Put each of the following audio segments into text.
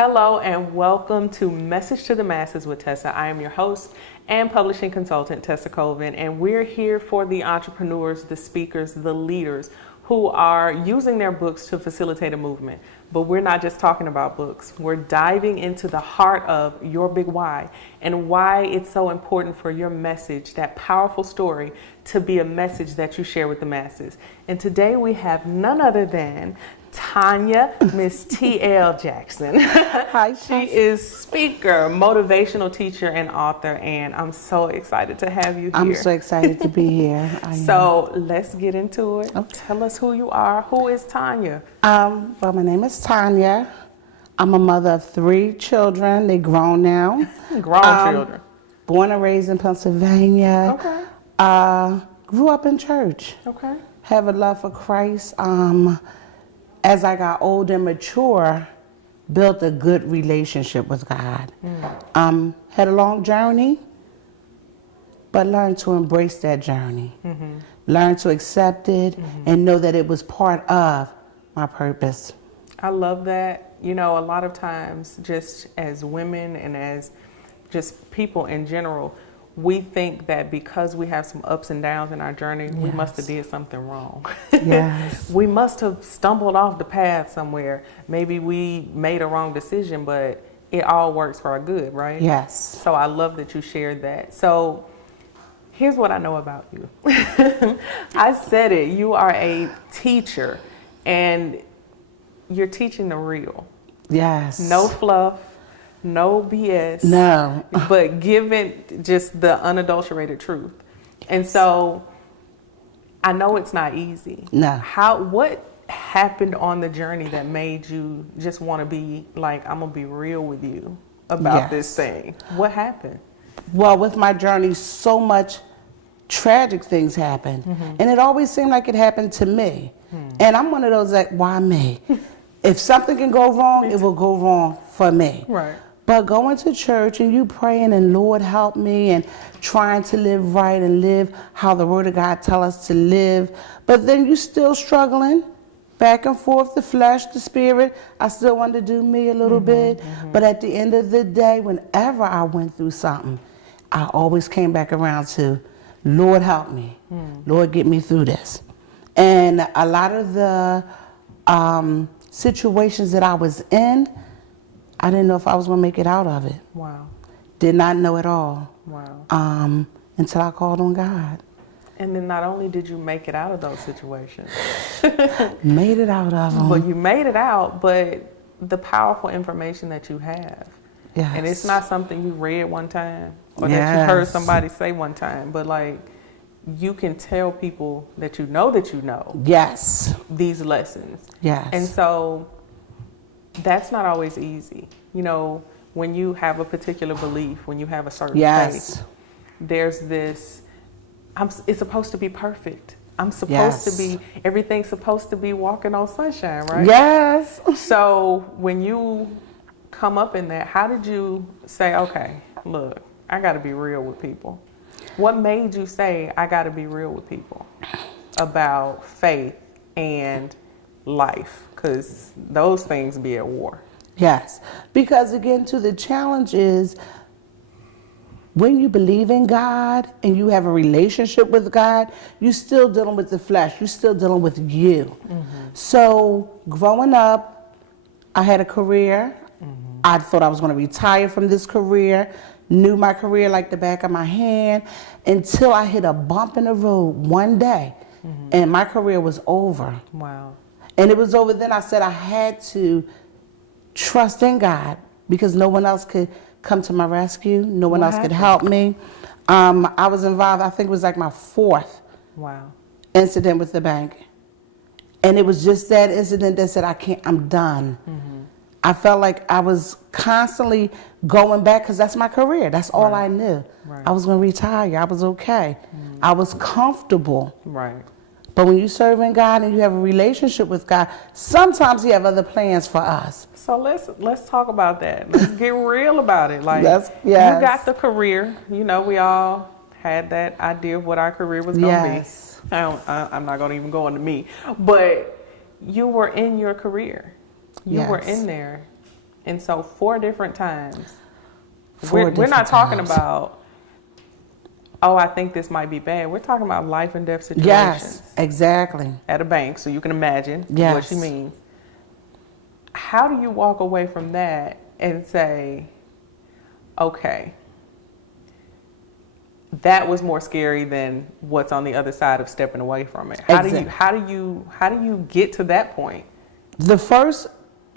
Hello and welcome to Message to the Masses with Tesa. I am your host and publishing consultant, Tesa Colvin, and we're here for the entrepreneurs, the speakers, the leaders who are using their books to facilitate a movement. But we're not just talking about books. We're diving into the heart of your big why and why it's so important for your message, that powerful story, to be a message that you share with the masses. And today we have none other than Tanya, Miss T.L. Jackson. Hi, she is speaker, motivational teacher, and author, and I'm so excited to have you here. I'm so excited to be here. So let's get into it. Okay. Tell us who you are. Who is Tanya? Well, my name is Tanya. I'm a mother of 3 children. They're grown now. Grown children. Born and raised in Pennsylvania. Okay. Grew up in church. Okay. Have a love for Christ. As I got older and mature, built a good relationship with God. Had a long journey, but learned to embrace that journey. Learned to accept it and know that it was part of my purpose. I love that. You know, a lot of times, just as women and as just people in general, we think that because we have some ups and downs in our journey, we must have did something wrong. Yes. We must have stumbled off the path somewhere. Maybe we made a wrong decision, but it all works for our good, right? Yes. So I love that you shared that. So here's what I know about you. I said it, you are a teacher and you're teaching the real. Yes. No fluff. No BS. No. But given just the unadulterated truth. And so I know it's not easy. No. What happened on the journey that made you just want to be like, I'm going to be real with you about this thing? What happened? Well, with my journey, so much tragic things happened. And it always seemed like it happened to me. And I'm one of those that, why me? If something can go wrong, it will go wrong for me. Right. But going to church and you praying and Lord help me and trying to live right and live how the Word of God tell us to live. But then you still struggling back and forth, the flesh, the spirit. I still want to do me a little bit. But at the end of the day, whenever I went through something, I always came back around to, Lord help me. Lord get me through this. And a lot of the situations that I was in, I didn't know if I was going to make it out of it. Wow. Did not know at all. Wow. Until I called on God. And then not only did you make it out of those situations. Made it out of them. But you made it out, but the powerful information that you have. Yes. And it's not something you read one time or that you heard somebody say one time, but like you can tell people that you know Yes. these lessons. Yes. And so that's not always easy. You know, when you have a particular belief, when you have a certain faith, there's this, it's supposed to be perfect. I'm supposed to be, everything's supposed to be walking on sunshine, right? Yes. So when you come up in that, how did you say, okay, look, I got to be real with people? What made you say, I got to be real with people about faith and life? Because those things be at war. Yes. Because again, the challenge is when you believe in God and you have a relationship with God, you're still dealing with the flesh. You're still dealing with you. So growing up, I had a career. I thought I was going to retire from this career. Knew my career like the back of my hand until I hit a bump in the road one day and my career was over. Wow. And it was over then. I said I had to trust in God because no one else could come to my rescue. No one else could help me. I was involved, I think it was like my 4th incident with the bank. And it was just that incident that said, I'm done. I felt like I was constantly going back because that's my career. That's all I knew. I was going to retire. I was okay. I was comfortable. Right. But when you serve in God and you have a relationship with God, sometimes He have other plans for us. So let's talk about that. Let's get real about it. Like you got the career. You know, we all had that idea of what our career was going to be. I'm not going to even go into me. But you were in your career. You were in there. And so 4 different times. Four We're not different talking times. about, oh, I think this might be bad. We're talking about life and death situations. Yes, exactly. At a bank, so you can imagine what Yes. she means. How do you walk away from that and say, okay, that was more scary than what's on the other side of stepping away from it? How do you get to that point? The first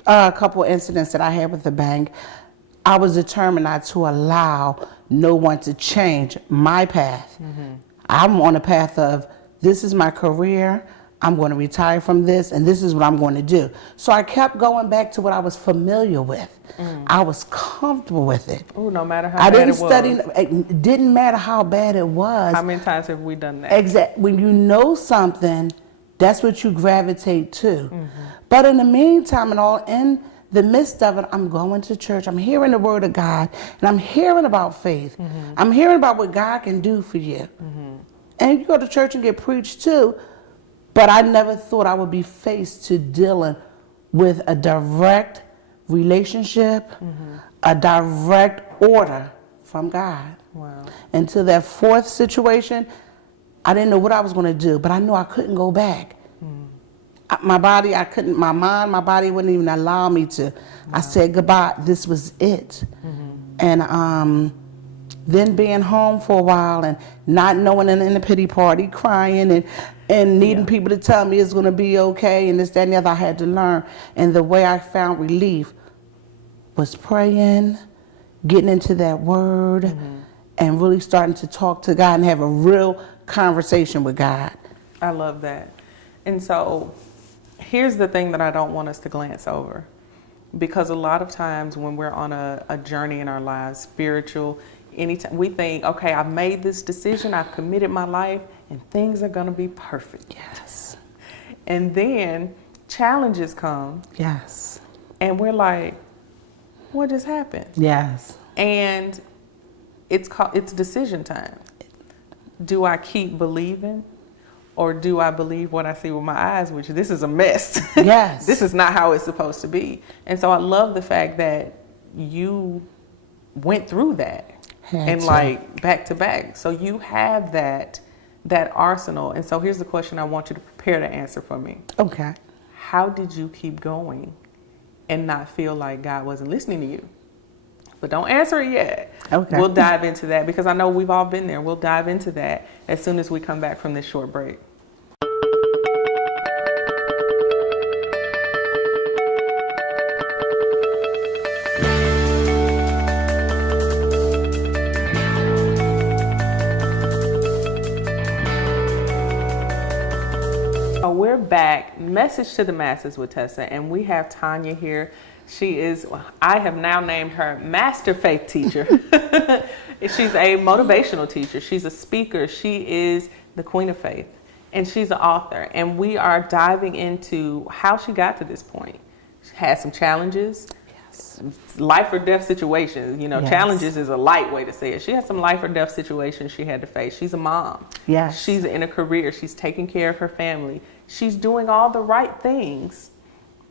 couple incidents that I had with the bank, I was determined not to allow no one to change my path. I'm on a path of, this is my career, I'm going to retire from this, and this is what I'm going to do. So I kept going back to what I was familiar with. I was comfortable with it. Oh, no matter how I bad didn't it was. study, it didn't matter how bad it was. How many times have we done that? Exactly. When you know something, that's what you gravitate to. But in the meantime, in the midst of it, I'm going to church. I'm hearing the word of God, and I'm hearing about faith. I'm hearing about what God can do for you. And you go to church and get preached too, but I never thought I would be faced to dealing with a direct relationship, a direct order from God. Wow. Until that 4th situation, I didn't know what I was going to do, but I knew I couldn't go back. My body, I couldn't, my mind, my body wouldn't even allow me to. Wow. I said goodbye. This was it. And then being home for a while and not knowing, and in the pity party, crying and needing people to tell me it's going to be okay and this, that, and the other, I had to learn. And the way I found relief was praying, getting into that word, and really starting to talk to God and have a real conversation with God. I love that. And so here's the thing that I don't want us to glance over, because a lot of times when we're on a journey in our lives, spiritual, anytime we think, okay, I've made this decision, I've committed my life, and things are going to be perfect. Yes. And then challenges come. Yes. And we're like, what just happened? Yes. And it's decision time. Do I keep believing, or do I believe what I see with my eyes, which this is a mess? Yes. This is not how it's supposed to be. And so I love the fact that you went through that and like back to back. So you have that arsenal. And so here's the question I want you to prepare to answer for me. Okay. How did you keep going and not feel like God wasn't listening to you? But don't answer it yet. Okay. We'll dive into that because I know we've all been there. We'll dive into that as soon as we come back from this short break. We're back. Message to the Masses with Tesa, and we have Tanya here. She is, I have now named her Master Faith Teacher. She's a motivational teacher. She's a speaker. She is the Queen of Faith, and she's an author. And we are diving into how she got to this point. She had some challenges. Yes. Life or death situations. You know, challenges is a light way to say it. She had some life or death situations she had to face. She's a mom. Yes. She's in a career. She's taking care of her family. She's doing all the right things,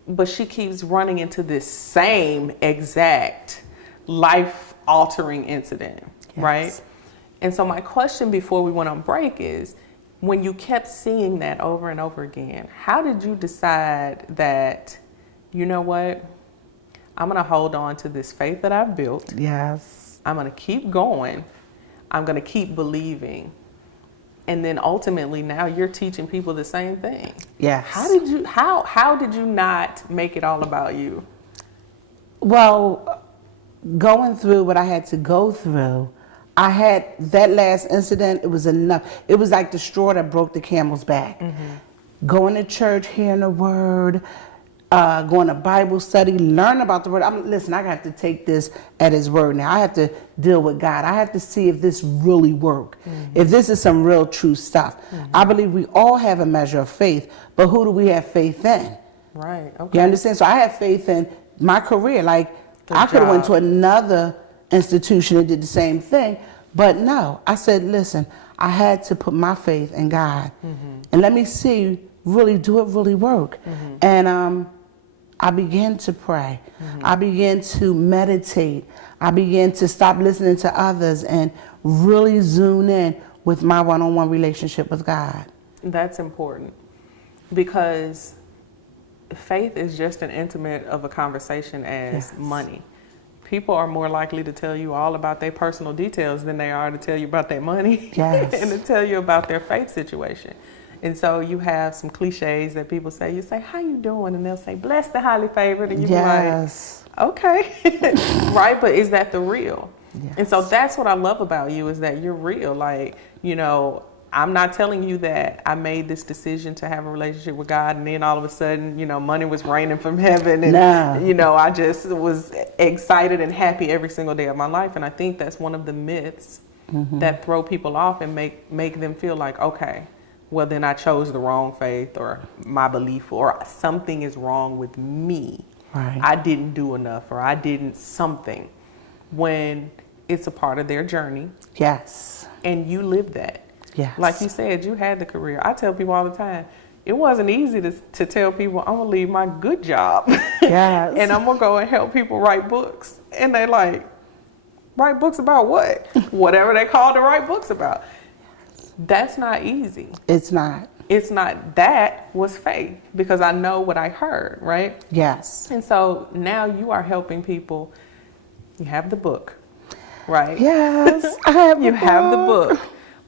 but she keeps running into this same exact life-altering incident, right? And so my question before we went on break is, when you kept seeing that over and over again, how did you decide that, you know what, I'm going to hold on to this faith that I've built. Yes. I'm going to keep going. I'm going to keep believing. And then ultimately now you're teaching people the same thing. Yes. How did you not make it all about you? Well, going through what I had to go through, I had that last incident, it was enough. It was like the straw that broke the camel's back. Going to church, hearing the word, going to Bible study, learn about the word. Listen, I have to take this at his word now. I have to deal with God. I have to see if this really works, if this is some real true stuff. I believe we all have a measure of faith, but who do we have faith in? Right. Okay. You understand? So I have faith in my career. Like, I could have went to another institution and did the same thing, but no. I said, listen, I had to put my faith in God, and let me see, really, do it really work? And I began to pray. I began to meditate. I began to stop listening to others and really zoom in with my one-on-one relationship with God. That's important because faith is just as intimate of a conversation as money. People are more likely to tell you all about their personal details than they are to tell you about their money and to tell you about their faith situation. And so you have some cliches that people say. You say, how you doing? And they'll say, blessed and highly favored. And you be like, okay. Right? But is that the real? And so that's what I love about you, is that you're real. Like, you know, I'm not telling you that I made this decision to have a relationship with God and then all of a sudden, you know, money was raining from heaven and, you know, I just was excited and happy every single day of my life. And I think that's one of the myths that throw people off and make them feel like, okay, well, then I chose the wrong faith, or my belief, or something is wrong with me. Right. I didn't do enough, or I didn't something, when it's a part of their journey. Yes. And you live that. Yes. Like you said, you had the career. I tell people all the time, it wasn't easy to tell people, I'm going to leave my good job. Yes. And I'm going to go and help people write books. And they like, write books about what? Whatever they call to write books about. That's not easy. It's not. It's not. That was faith, because I know what I heard, right? Yes. And so now you are helping people. You have the book, right? Yes, I have You have the book.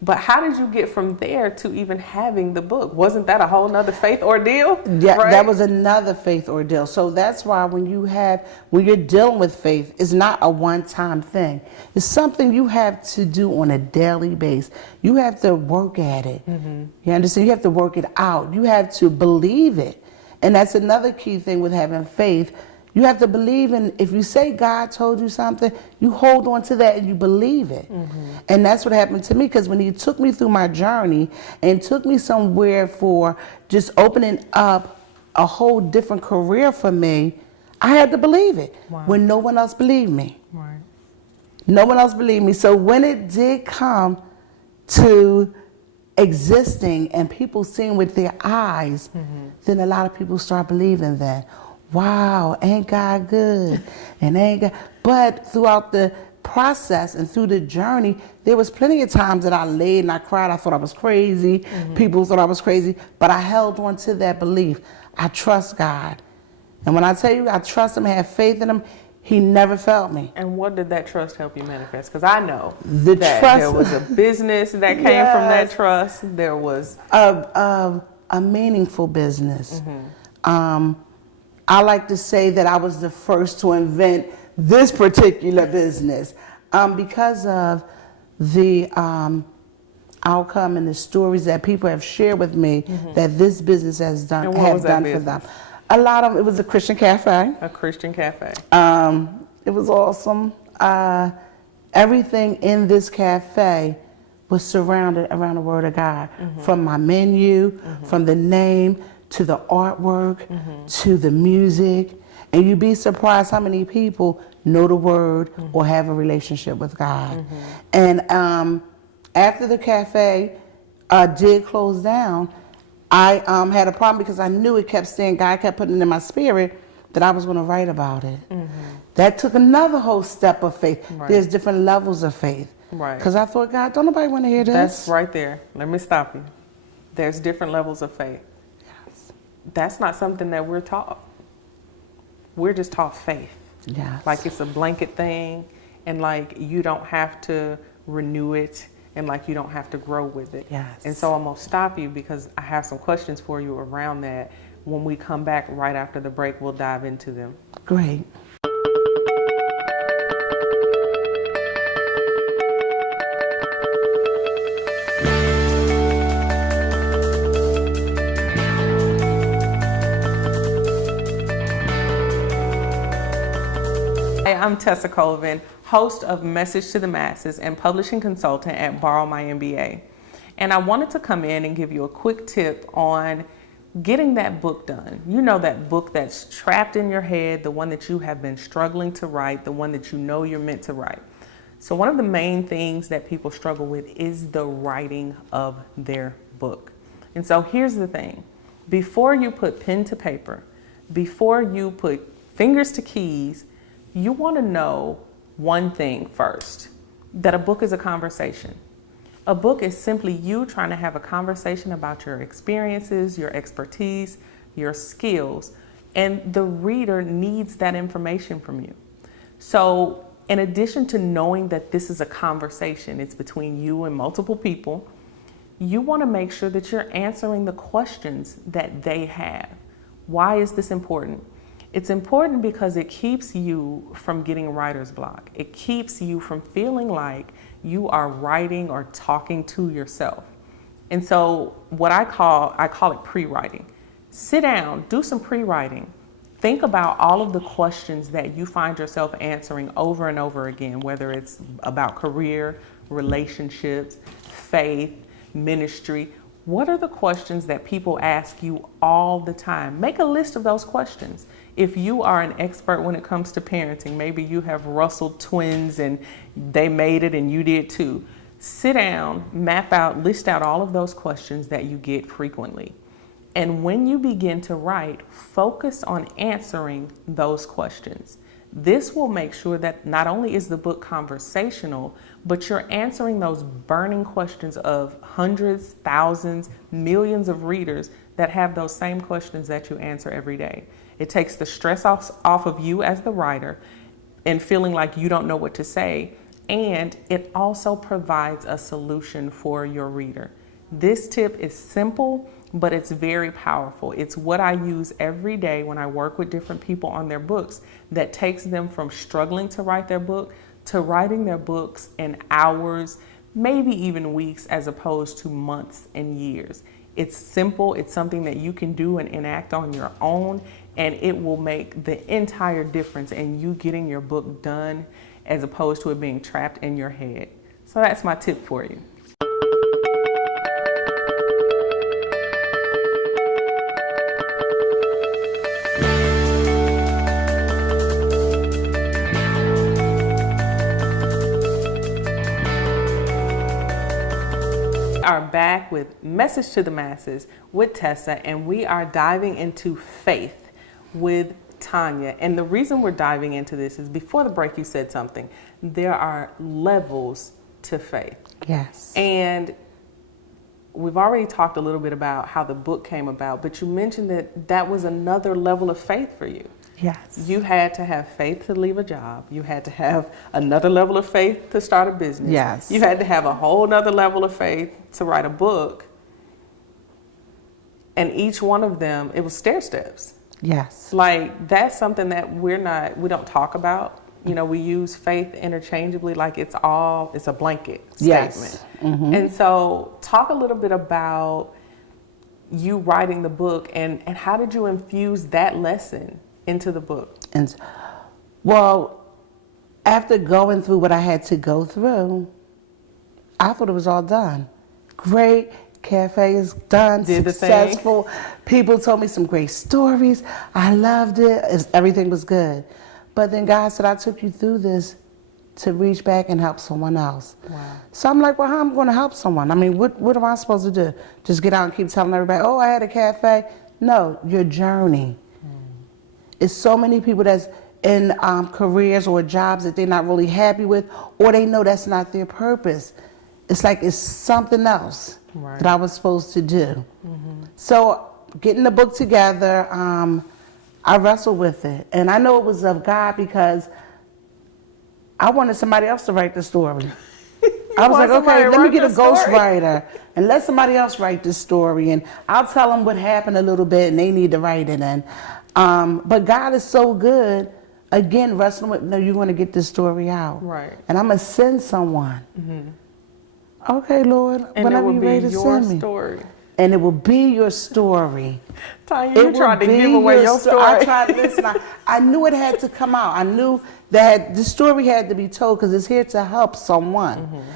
But how did you get from there to even having the book? Wasn't that a whole nother faith ordeal? Yeah, right? That was another faith ordeal. So that's why when you're dealing with faith, it's not a one-time thing. It's something you have to do on a daily basis. You have to work at it. You understand? You have to work it out. You have to believe it. And that's another key thing with having faith. You have to believe in, if you say God told you something, you hold on to that and you believe it. And that's what happened to me, because when he took me through my journey and took me somewhere for just opening up a whole different career for me, I had to believe it when no one else believed me. Right. No one else believed me. So when it did come to existing and people seeing with their eyes, then a lot of people start believing that. Wow, ain't God good? And ain't God. But throughout the process and through the journey, there was plenty of times that I laid and I cried. I thought I was crazy. People thought I was crazy. But I held on to that belief. I trust God. And when I tell you I trust him, have faith in him, he never failed me. And what did that trust help you manifest? Because I know The that trust, there was a business that came from that trust. There was a meaningful business. I like to say that I was the first to invent this particular business because of the outcome and the stories that people have shared with me that this business has done, have done for them. A lot of it was a Christian cafe. A Christian cafe. It was awesome. Everything in this cafe was surrounded around the Word of God, from my menu, from the name, to the artwork, to the music. And you'd be surprised how many people know the Word or have a relationship with God. And after the cafe did close down, I had a problem because I knew it kept saying, God kept putting it in my spirit that I was going to write about it. That took another whole step of faith. There's different levels of faith. Because I thought, God, don't nobody want to hear this. That's right there. Let me stop you. There's different levels of faith. That's not something that we're taught. We're just taught faith. Like it's a blanket thing, and like you don't have to renew it, and like you don't have to grow with it. And so I'm going to stop you because I have some questions for you around that. When we come back right after the break, we'll dive into them. Great. Hey, I'm Tesa Colvin, host of Message to the Masses and publishing consultant at Borrow My MBA. And I wanted to come in and give you a quick tip on getting that book done. You know, that book that's trapped in your head, the one that you have been struggling to write, the one that you know you're meant to write. So one of the main things that people struggle with is the writing of their book. And so here's the thing. Before you put pen to paper, before you put fingers to keys, you want to know one thing first, that a book is a conversation. A book is simply you trying to have a conversation about your experiences, your expertise, your skills, and the reader needs that information from you. So in addition to knowing that this is a conversation, it's between you and multiple people, you want to make sure that you're answering the questions that they have. Why is this important? It's important because it keeps you from getting writer's block. It keeps you from feeling like you are writing or talking to yourself. And so what I call it pre-writing. Sit down, do some pre-writing. Think about all of the questions that you find yourself answering over and over again, whether it's about career, relationships, faith, ministry. What are the questions that people ask you all the time? Make a list of those questions. If you are an expert when it comes to parenting, maybe you have Russell twins and they made it and you did too. Sit down, map out, list out all of those questions that you get frequently. And when you begin to write, focus on answering those questions. This will make sure that not only is the book conversational, but you're answering those burning questions of hundreds, thousands, millions of readers that have those same questions that you answer every day. It takes the stress off of you as the writer and feeling like you don't know what to say, and it also provides a solution for your reader. This tip is simple, but it's very powerful. It's what I use every day when I work with different people on their books that takes them from struggling to write their book to writing their books in hours, maybe even weeks, as opposed to months and years. It's simple. It's something that you can do and enact on your own, and it will make the entire difference in you getting your book done as opposed to it being trapped in your head. So that's my tip for you. Are back with Message to the Masses with Tesa, and we are diving into faith with Tanya. And the reason we're diving into this is before the break you said something. There are levels to faith. Yes. And we've already talked a little bit about how the book came about, but you mentioned that that was another level of faith for you. Yes. You had to have faith to leave a job. You had to have another level of faith to start a business. Yes. You had to have a whole nother level of faith to write a book. And each one of them, it was stair steps. Yes. Like, that's something that we don't talk about. You know, we use faith interchangeably, like it's a blanket Yes. statement. Mm-hmm. And so talk a little bit about you writing the book and how did you infuse that lesson into the book? And well, after going through what I had to go through, I thought it was all done. Great, cafe is done, Did the successful. People told me some great stories. I loved it. Everything was good. But then God said, I took you through this to reach back and help someone else. Wow. So I'm like, well, how am I going to help someone? I mean, what am I supposed to do? Just get out and keep telling everybody, oh, I had a cafe? No, your journey. It's so many people that's in careers or jobs that they're not really happy with, or they know that's not their purpose. It's like it's something else Right. that I was supposed to do. Mm-hmm. So getting the book together, I wrestled with it. And I know it was of God because I wanted somebody else to write the story. I was like, okay, let me get a ghostwriter and let somebody else write this story. And I'll tell them what happened a little bit and they need to write it in. But God is so good. Again, wrestling with, no, you want to get this story out. Right. And I'm going to send someone. Mm-hmm. Okay, Lord, and whenever you're ready to send me. Story. And it will be your story. Tanya, you tried to give away your story. I tried to listen. I knew it had to come out. I knew that the story had to be told because it's here to help someone.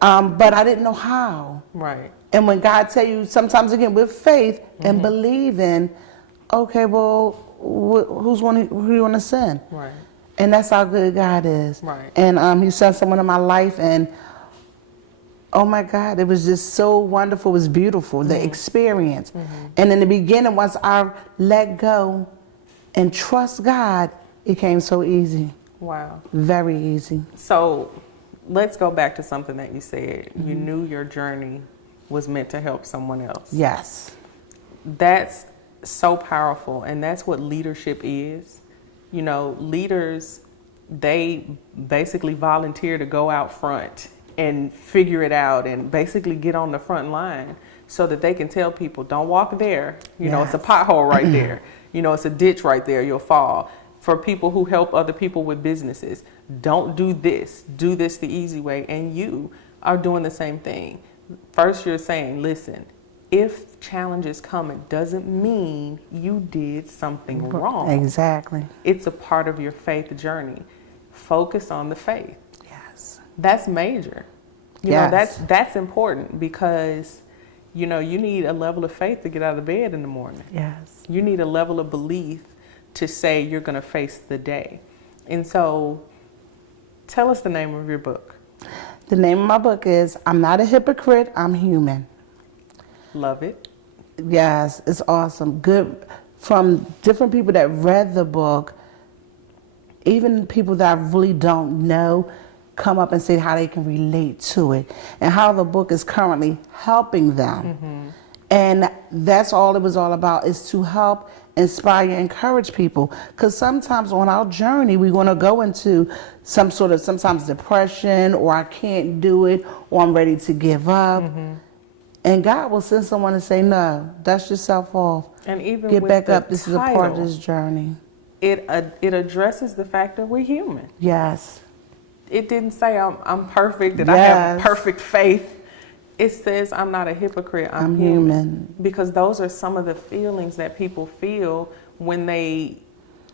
Mm-hmm. But I didn't know how. Right. And when God tell you, sometimes again, with faith and believing, okay, well, who you want to send? Right. And that's how good God is. Right. And He sent someone in my life, and oh my God, it was just so wonderful. It was beautiful, the experience. And in the beginning, once I let go and trust God, it came so easy. Wow. Very easy. So let's go back to something that you said. You knew your journey was meant to help someone else. Yes. That's so powerful, and that's what leadership is. You know, leaders, they basically volunteer to go out front and figure it out and basically get on the front line so that they can tell people, don't walk there. You know, it's a pothole right there. You know, it's a ditch right there, you'll fall. For people who help other people with businesses, don't do this the easy way. And you are doing the same thing. First, you're saying, listen, if challenges come, it doesn't mean you did something wrong. Exactly. It's a part of your faith journey. Focus on the faith. Yes. That's major. You know, that's important because, you know, you need a level of faith to get out of bed in the morning. Yes. You need a level of belief to say you're going to face the day. And so tell us the name of your book. The name of my book is I'm Not a Hypocrite, I'm Human. Love it. Yes, it's awesome. Good. From different people that read the book, even people that I really don't know come up and say how they can relate to it and how the book is currently helping them. And that's all it was all about, is to help inspire and encourage people. Because sometimes on our journey, we want to go into some sort of sometimes depression, or I can't do it, or I'm ready to give up. And God will send someone to say, no, dust yourself off. And even get with back the up. This is a part of this journey. It addresses the fact that we're human. Yes. It didn't say I'm perfect and I have perfect faith. It says I'm not a hypocrite, I'm human. Because those are some of the feelings that people feel when they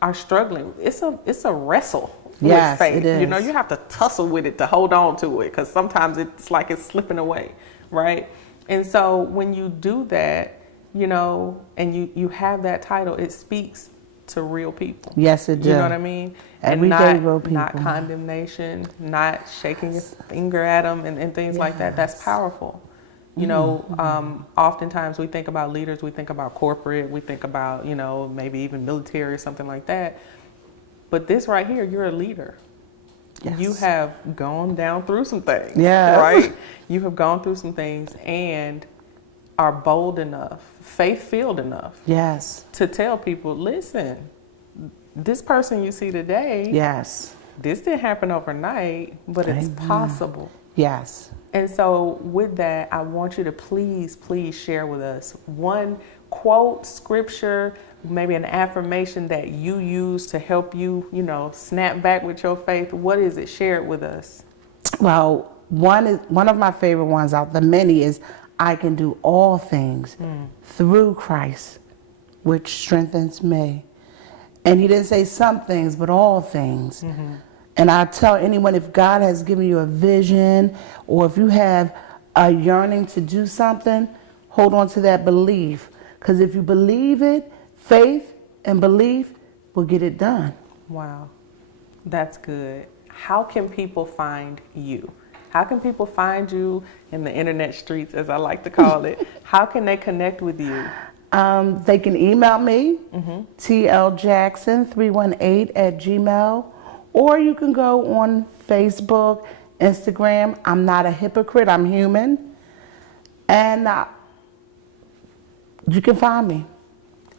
are struggling. It's a wrestle with faith. It is. You know, you have to tussle with it to hold on to it, because sometimes it's like it's slipping away, right? And so when you do that, you know, and you have that title, it speaks to real people. Yes, it does. You know what I mean? Everyday real people. Not condemnation, not shaking your finger at them and things like that. That's powerful. You know, oftentimes we think about leaders, we think about corporate, we think about, you know, maybe even military or something like that. But this right here, you're a leader. Yes. You have gone down through some things, right? You have gone through some things and are bold enough, faith-filled enough, to tell people, listen, this person you see today, this didn't happen overnight, but it's possible. Yes. And so with that, I want you to please share with us one quote, scripture, maybe an affirmation that you use to help you, you know, snap back with your faith. What is it? Share it with us. Well, one of my favorite ones out the many is, I can do all things through Christ, which strengthens me. And he didn't say some things, but all things. And I tell anyone, if God has given you a vision, or if you have a yearning to do something, hold on to that belief. Because if you believe it, faith and belief will get it done. Wow, that's good. How can people find you? How can people find you in the internet streets, as I like to call it? How can they connect with you? They can email me, tljackson318@gmail.com, or you can go on Facebook, Instagram. I'm Not a Hypocrite, I'm Human. And you can find me.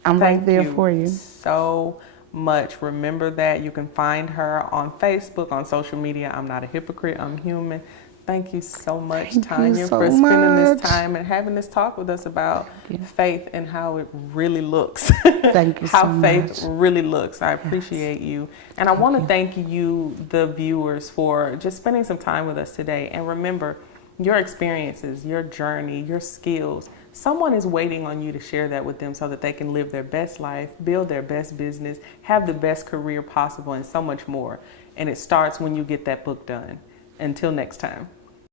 I'm right there for you. So much. Remember that you can find her on Facebook, on social media. I'm Not a Hypocrite, I'm Human. Thank you so much, Tanya, for spending this time and having this talk with us about faith and how it really looks. Thank you so much. How faith really looks. I appreciate you. And I want to thank you, the viewers, for just spending some time with us today. And remember, your experiences, your journey, your skills, someone is waiting on you to share that with them so that they can live their best life, build their best business, have the best career possible, and so much more. And it starts when you get that book done. Until next time.